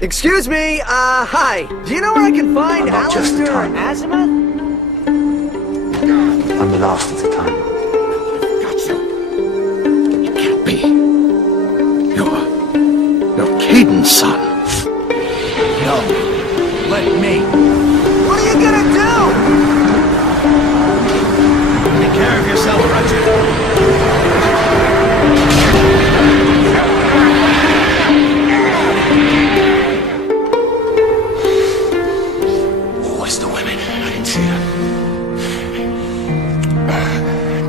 Excuse me, hi. Do you know where I can find I'm not just the Alistair time. Azimuth? I'm the last of the time. Got you. You can't be. You're Caden's son. No. Let me. What are you gonna do? Take care of yourself, Ratchet. Always the women. I can see her.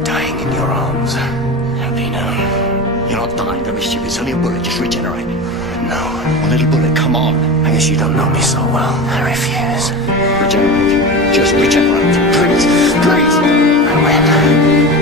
Dying in your arms. How do you know? You're not dying, the mischief. It's only a bullet. Just regenerate. No. A little bullet, come on. I guess you don't know me so well. I refuse. Regenerate. Just regenerate. Please, please. I win.